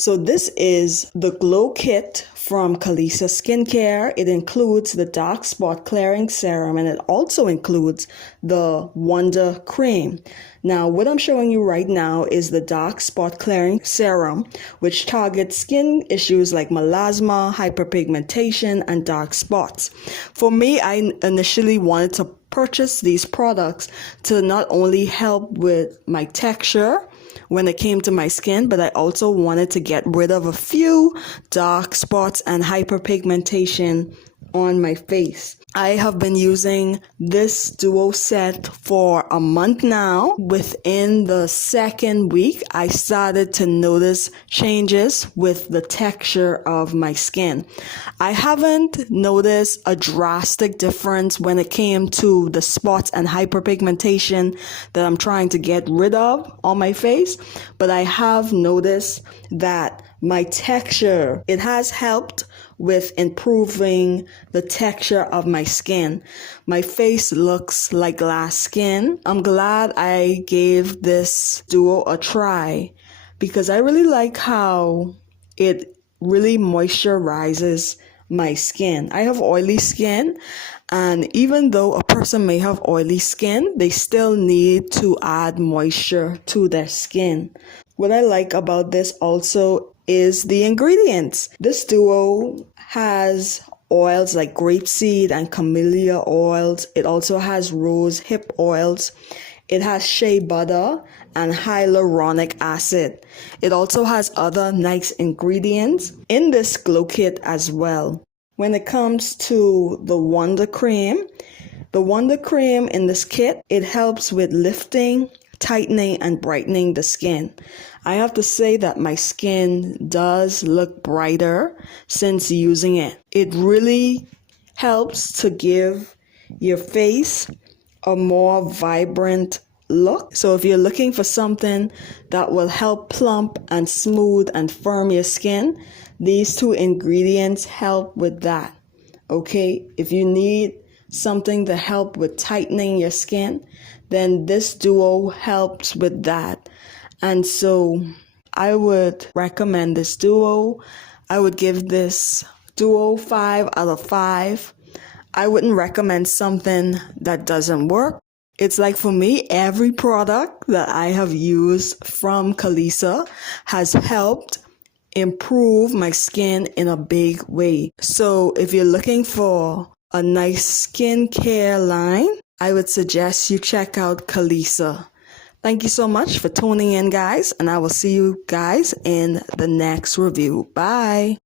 So this is the Glow Kit from Kallistia Skincare. It includes the Dark Spot Clearing Serum and it also includes the Wonder Cream. Now, what I'm showing you right now is the Dark Spot Clearing Serum, which targets skin issues like melasma, hyperpigmentation, and dark spots. For me, I initially wanted to purchase these products to not only help with my texture when it came to my skin, but I also wanted to get rid of a few dark spots and hyperpigmentation on my face. I have been using this duo set for a month now. Within the second week, I started to notice changes with the texture of my skin. I haven't noticed a drastic difference when it came to the spots and hyperpigmentation that I'm trying to get rid of on my face, but I have noticed that my texture, it has helped with improving the texture of my skin. My face looks like glass skin. I'm glad I gave this duo a try because I really like how it really moisturizes my skin. I have oily skin, and even though a person may have oily skin, they still need to add moisture to their skin. What I like about this also is the ingredients. This duo has oils like grapeseed and camellia oils. It also has rose hip oils. It has shea butter and hyaluronic acid. It also has other nice ingredients in this glow kit as well. When it comes to the Wonder Cream in this kit, it helps with lifting, tightening, and brightening the skin. I have to say that my skin does look brighter since using it. It really helps to give your face a more vibrant look. So if you're looking for something that will help plump and smooth and firm your skin, these two ingredients help with that. Okay, if you need something to help with tightening your skin, then this duo helps with that. And so I would recommend this duo. I would give this duo 5 out of 5. I wouldn't recommend something that doesn't work. It's like for me, every product that I have used from Kallistia has helped improve my skin in a big way. So if you're looking for a nice skincare line, I would suggest you check out Kallistia. Thank you so much for tuning in, guys, and I will see you guys in the next review. Bye.